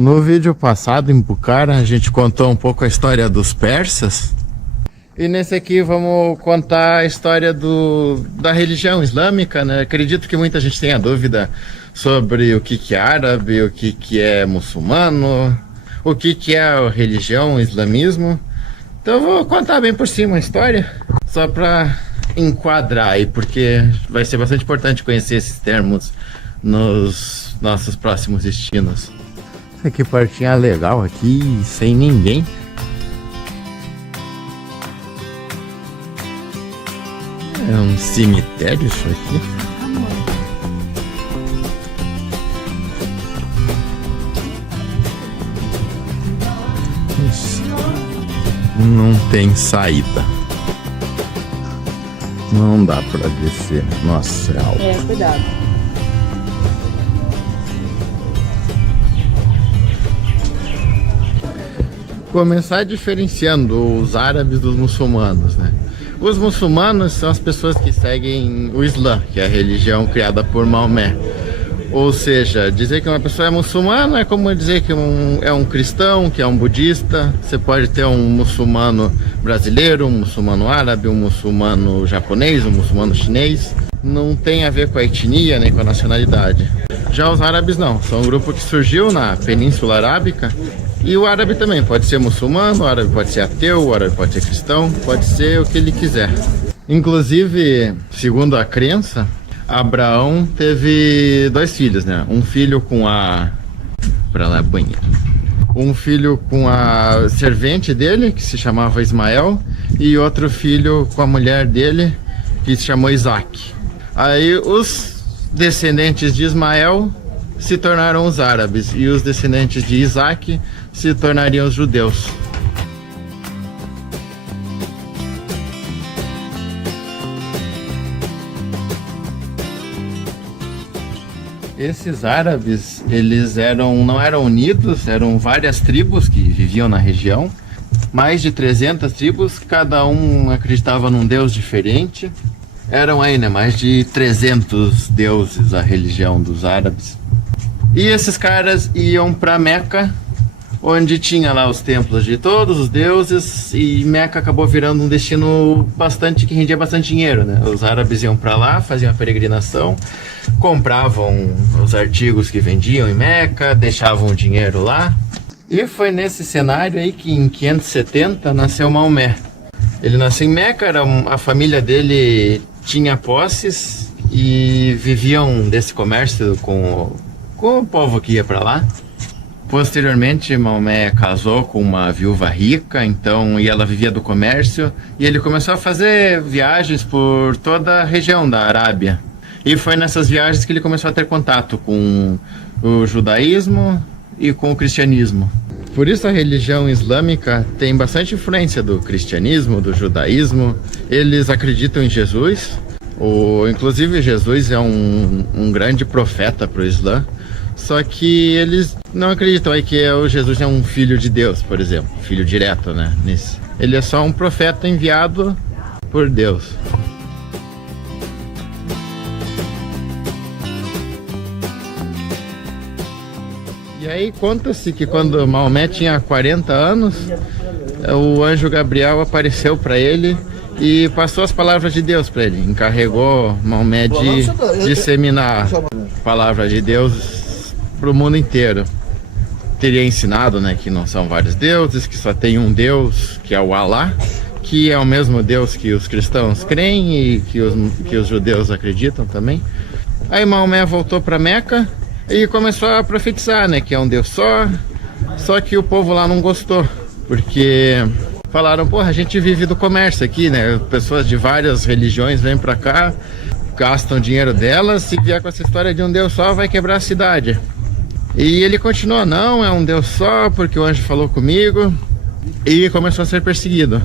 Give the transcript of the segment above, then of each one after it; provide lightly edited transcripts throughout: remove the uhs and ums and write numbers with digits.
No vídeo passado em Bukhara a gente contou um pouco a história dos persas. E nesse aqui vamos contar a história da religião islâmica, né? Acredito que muita gente tenha dúvida sobre o que é árabe, o que é muçulmano, o que é a religião, o islamismo. Então eu vou contar bem por cima a história, só para enquadrar aí, porque vai ser bastante importante conhecer esses termos nos nossos próximos destinos. Que partinha legal aqui, sem ninguém. É um cemitério isso aqui. Isso. Não tem saída. Não dá pra descer. Nossa, é alto. É, cuidado. Começar diferenciando os árabes dos muçulmanos, né? Os muçulmanos são as pessoas que seguem o Islã, que é a religião criada por Maomé. Ou seja, dizer que uma pessoa é muçulmana é como dizer que é um cristão, que é um budista. Você pode ter um muçulmano brasileiro, um muçulmano árabe, um muçulmano japonês, um muçulmano chinês. Não tem a ver com a etnia nem com a nacionalidade. Já os árabes não, são um grupo que surgiu na Península Arábica. E o árabe também pode ser muçulmano, o árabe pode ser ateu, o árabe pode ser cristão, pode ser o que ele quiser. Inclusive, segundo a crença, Abraão teve 2 filhos, né? Um filho com a... pra lá, banheiro. Um filho com a servente dele, que se chamava Ismael, e outro filho com a mulher dele, que se chamou Isaac. Aí os descendentes de Ismael se tornaram os árabes, e os descendentes de Isaac se tornariam os judeus. Esses árabes, eles não eram unidos, eram várias tribos que viviam na região, mais de 300 tribos, cada um acreditava num deus diferente. Eram aí, né, mais de 300 deuses a religião dos árabes. E esses caras iam para Meca, onde tinha lá os templos de todos os deuses, e Meca acabou virando um destino que rendia bastante dinheiro, né? Os árabes iam para lá, faziam a peregrinação, compravam os artigos que vendiam em Meca, deixavam o dinheiro lá. E foi nesse cenário aí que em 570 nasceu Maomé. Ele nasceu em Meca, a família dele tinha posses e viviam desse comércio com o povo que ia para lá. Posteriormente, Maomé casou com uma viúva rica, e ela vivia do comércio, e ele começou a fazer viagens por toda a região da Arábia. E foi nessas viagens que ele começou a ter contato com o judaísmo e com o cristianismo. Por isso a religião islâmica tem bastante influência do cristianismo, do judaísmo. Eles acreditam em Jesus, inclusive Jesus é um grande profeta para o Islã. Só que eles não acreditam aí que o Jesus é um filho de Deus, por exemplo, filho direto, né? Nisso. Ele é só um profeta enviado por Deus. E aí conta-se que quando Maomé tinha 40 anos, o anjo Gabriel apareceu para ele e passou as palavras de Deus para ele. Encarregou Maomé de disseminar a palavra de Deus para o mundo inteiro. Teria ensinado, né, que não são vários deuses, que só tem um Deus, que é o Alá, que é o mesmo Deus que os cristãos creem e que os judeus acreditam também. Aí Maomé voltou para Meca e começou a profetizar, né, que é um Deus só que o povo lá não gostou, porque falaram, porra, a gente vive do comércio aqui, né, pessoas de várias religiões vêm para cá, gastam dinheiro delas, se vier com essa história de um Deus só, vai quebrar a cidade. E ele continuou, não, é um Deus só, porque o anjo falou comigo, e começou a ser perseguido.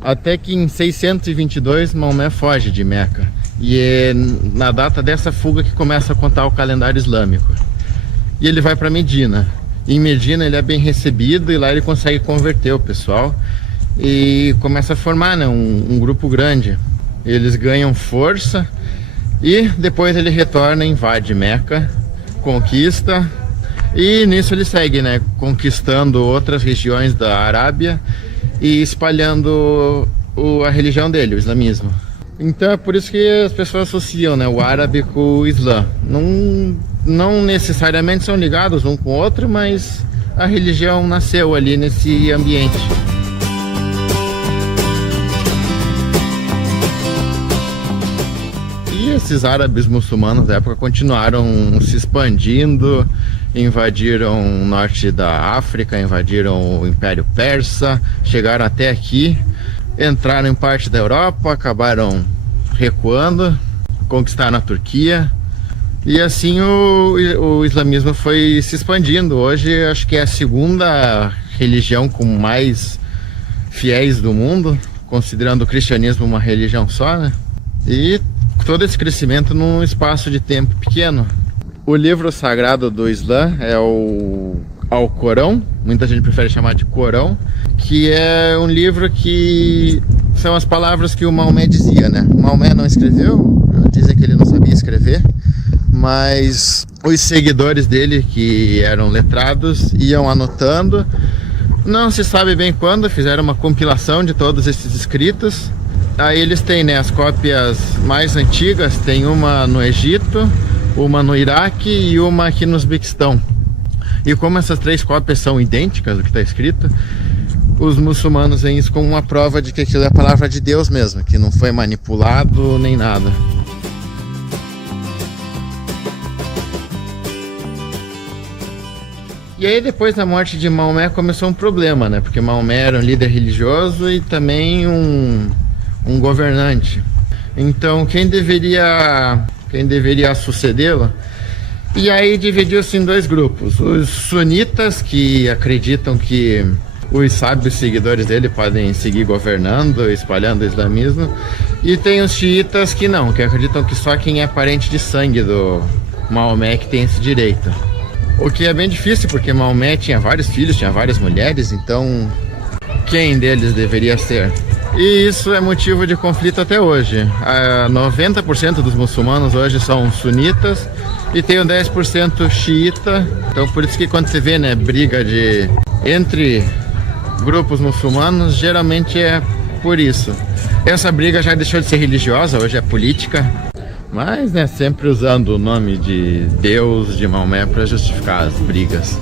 Até que em 622, Maomé foge de Meca. E é na data dessa fuga que começa a contar o calendário islâmico. E ele vai para Medina. Em Medina ele é bem recebido e lá ele consegue converter o pessoal. E começa a formar, né, um grupo grande. Eles ganham força e depois ele retorna, invade Meca, conquista E nisso ele segue, né, conquistando outras regiões da Arábia e espalhando a religião dele, o islamismo. Então é por isso que as pessoas associam, né, o árabe com o Islã. Não necessariamente são ligados um com o outro, mas a religião nasceu ali nesse ambiente. E esses árabes muçulmanos da época continuaram se expandindo, invadiram o norte da África, invadiram o Império Persa, chegaram até aqui, entraram em parte da Europa, acabaram recuando, conquistaram a Turquia. E assim o islamismo foi se expandindo. Hoje acho que é a segunda religião com mais fiéis do mundo, considerando o cristianismo uma religião só, né? E todo esse crescimento num espaço de tempo pequeno. O livro sagrado do Islã é o Alcorão, muita gente prefere chamar de Corão, que é um livro que são as palavras que o Maomé dizia, né? O Maomé não escreveu, dizem que ele não sabia escrever, mas os seguidores dele, que eram letrados, iam anotando. Não se sabe bem quando, fizeram uma compilação de todos esses escritos. Aí eles têm, né, as cópias mais antigas, tem uma no Egito, uma no Iraque e uma aqui no Uzbequistão. E como essas três cópias são idênticas do que está escrito, os muçulmanos veem isso como uma prova de que aquilo é a palavra de Deus mesmo, que não foi manipulado nem nada. E aí depois da morte de Maomé começou um problema, né? Porque Maomé era um líder religioso e também um governante. Então quem deveria sucedê-lo? E aí dividiu-se em dois grupos. Os sunitas, que acreditam que os sábios seguidores dele podem seguir governando, espalhando o islamismo. E tem os xiitas que não, que acreditam que só quem é parente de sangue do Maomé que tem esse direito. O que é bem difícil, porque Maomé tinha vários filhos, tinha várias mulheres, então quem deles deveria ser? E isso é motivo de conflito até hoje. 90% dos muçulmanos hoje são sunitas e tem um 10% xiita. Então por isso que quando você vê, né, briga entre grupos muçulmanos, geralmente é por isso. Essa briga já deixou de ser religiosa, hoje é política. Mas, né, sempre usando o nome de Deus, de Maomé, para justificar as brigas.